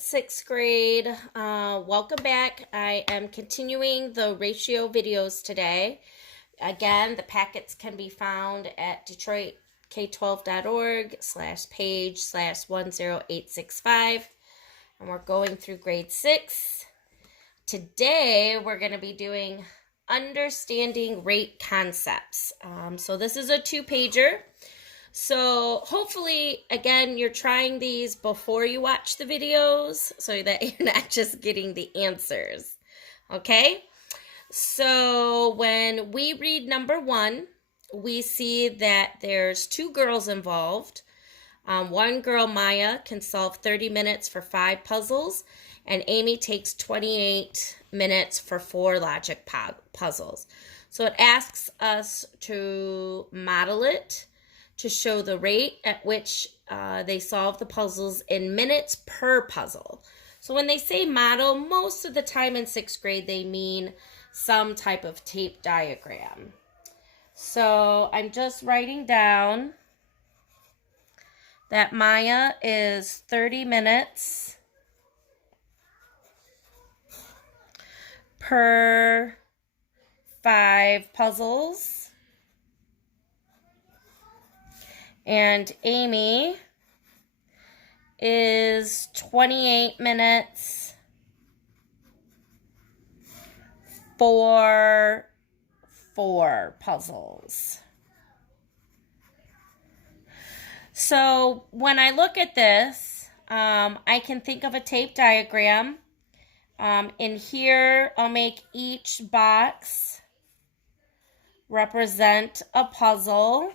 6th grade. Welcome back. I am continuing the ratio videos today. Again, the packets can be found at detroitk12.org/page/10865. And we're going through grade 6. Today, we're going to be doing understanding rate concepts. So this is a 2-pager. So hopefully, again, you're trying these before you watch the videos so that you're not just getting the answers, okay? So when we read number 1, we see that there's 2 girls involved. One girl, Maya, can solve 30 minutes for 5 puzzles, and Amy takes 28 minutes for 4 logic puzzles. So it asks us to model it, to show the rate at which they solve the puzzles in minutes per puzzle. So when they say model, most of the time in 6th grade, they mean some type of tape diagram. So I'm just writing down that Maya is 30 minutes per 5 puzzles. And Amy is 28 minutes for 4 puzzles. So when I look at this, I can think of a tape diagram. In here, I'll make each box represent a puzzle.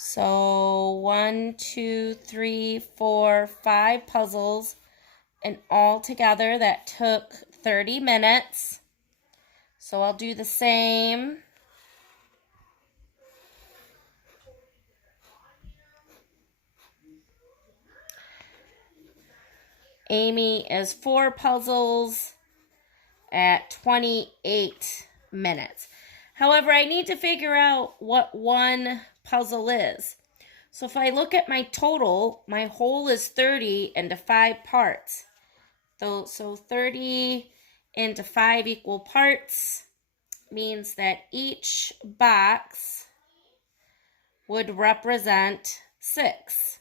So 1, 2, 3, 4, 5 puzzles, and all together that took 30 minutes. So I'll do the same. Amy is 4 puzzles at 28 minutes. However, I need to figure out what one puzzle is. So if I look at my total, my whole is 30 into 5 parts. So 30 into 5 equal parts means that each box would represent 6.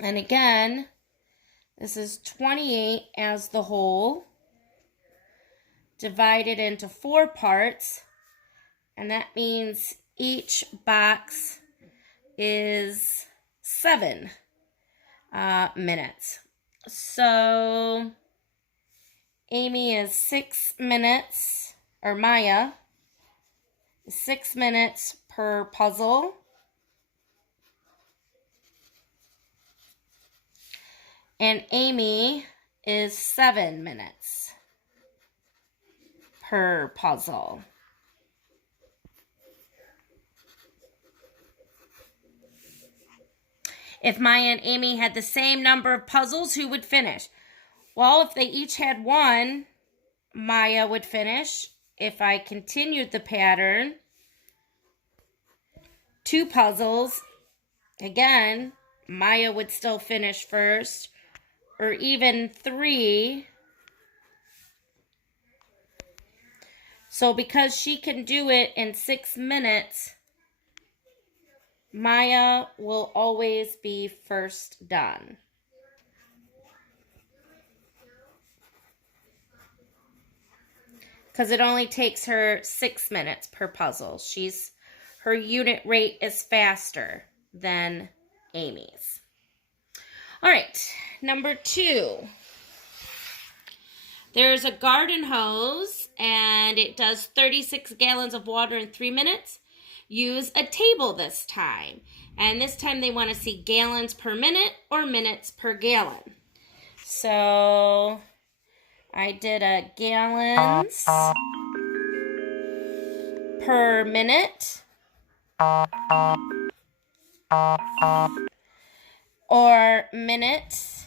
And again, this is 28 as the whole, divided into 4 parts, and that means each box is 7 minutes. So Amy is 6 minutes, or Maya is 6 minutes per puzzle. And Amy is 7 minutes per puzzle. If Maya and Amy had the same number of puzzles, who would finish? Well, if they each had 1, Maya would finish. If I continued the pattern, 2 puzzles, again, Maya would still finish first, or even 3. So because she can do it in 6 minutes, Maya will always be first done. Because it only takes her 6 minutes per puzzle. Her unit rate is faster than Amy's. All right, number 2. There's a garden hose, and it does 36 gallons of water in 3 minutes. Use a table this time. And this time they want to see gallons per minute or minutes per gallon. So I did a gallons per minute or minutes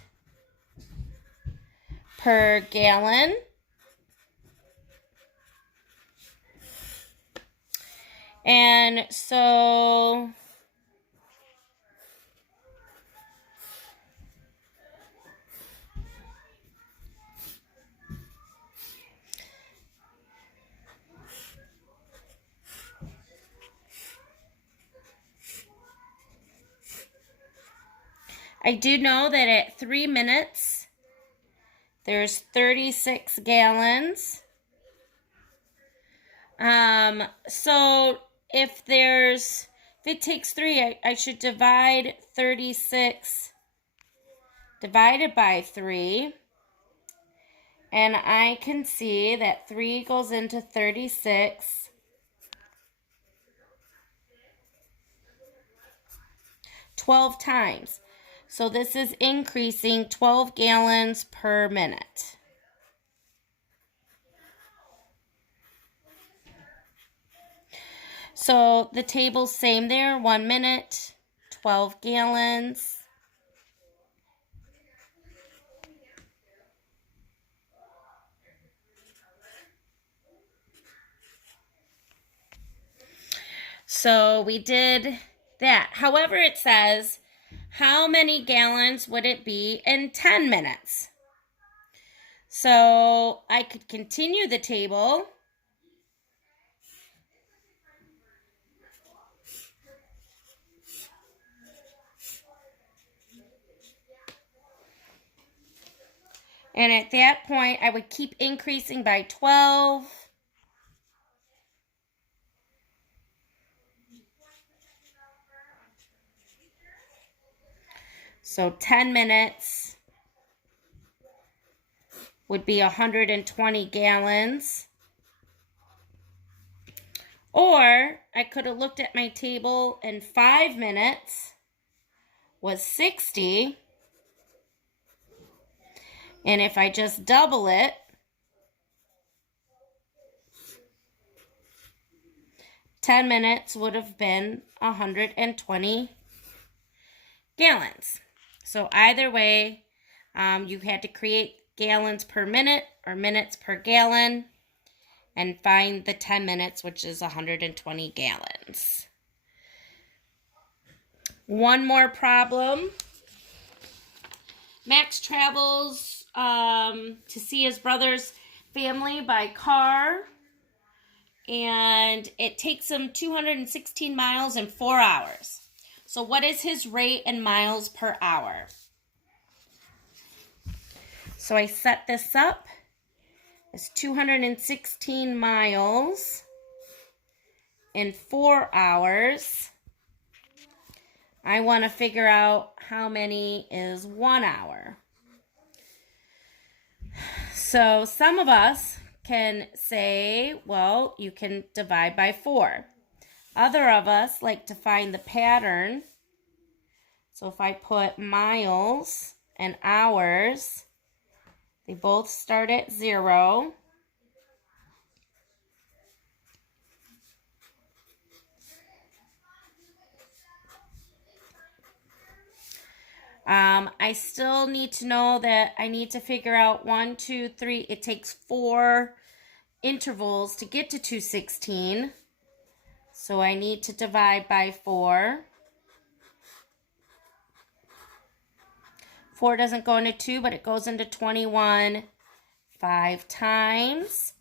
per gallon. And so I do know that at 3 minutes, there's 36 gallons. So if it takes 3, I should divide 36 divided by 3. And I can see that 3 goes into 36. Twelve times. So this is increasing 12 gallons per minute. So the table's same there, 1 minute, 12 gallons. So we did that. However, it says, how many gallons would it be in 10 minutes? So I could continue the table. And at that point, I would keep increasing by 12. So 10 minutes would be 120 gallons. Or I could have looked at my table and 5 minutes was 60. And if I just double it, 10 minutes would have been 120 gallons. So either way, you had to create gallons per minute or minutes per gallon and find the 10 minutes, which is 120 gallons. One more problem. Max travels to see his brother's family by car, and it takes him 216 miles in 4 hours. So what is his rate in miles per hour? So I set this up as 216 miles in 4 hours. I want to figure out how many is 1 hour. So some of us can say, well, you can divide by 4. Other of us like to find the pattern. So if I put miles and hours, they both start at 0. I still need to know that I need to figure out 1, 2, 3. It takes 4 intervals to get to 216. So I need to divide by 4. 4 doesn't go into 2, but it goes into 21 5 times.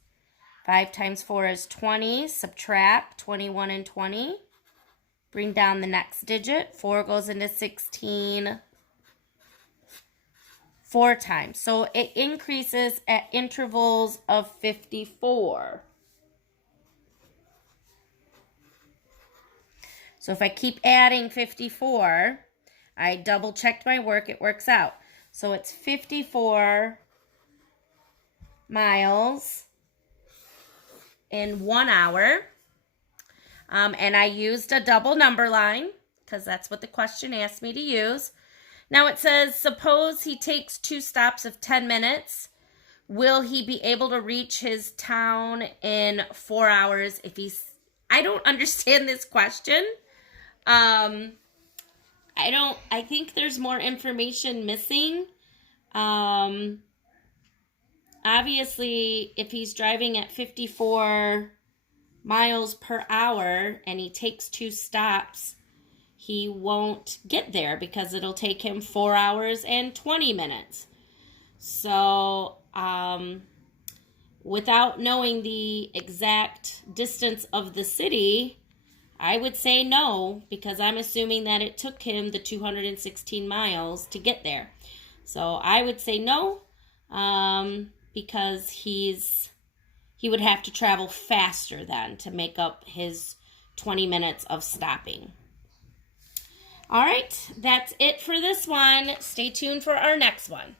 5 times 4 is 20. Subtract 21 and 20. Bring down the next digit. 4 goes into 16 4 times. So it increases at intervals of 54. So if I keep adding 54, I double checked my work, it works out. So it's 54 miles in 1 hour. And I used a double number line because that's what the question asked me to use. Now it says, suppose he takes 2 stops of 10 minutes. Will he be able to reach his town in 4 hours if he's... I don't understand this question. I think there's more information missing. Obviously, if he's driving at 54 miles per hour and he takes 2 stops, he won't get there because it'll take him 4 hours and 20 minutes. So, without knowing the exact distance of the city, I would say no, because I'm assuming that it took him the 216 miles to get there. So I would say no, because he would have to travel faster then to make up his 20 minutes of stopping. All right, that's it for this one. Stay tuned for our next one.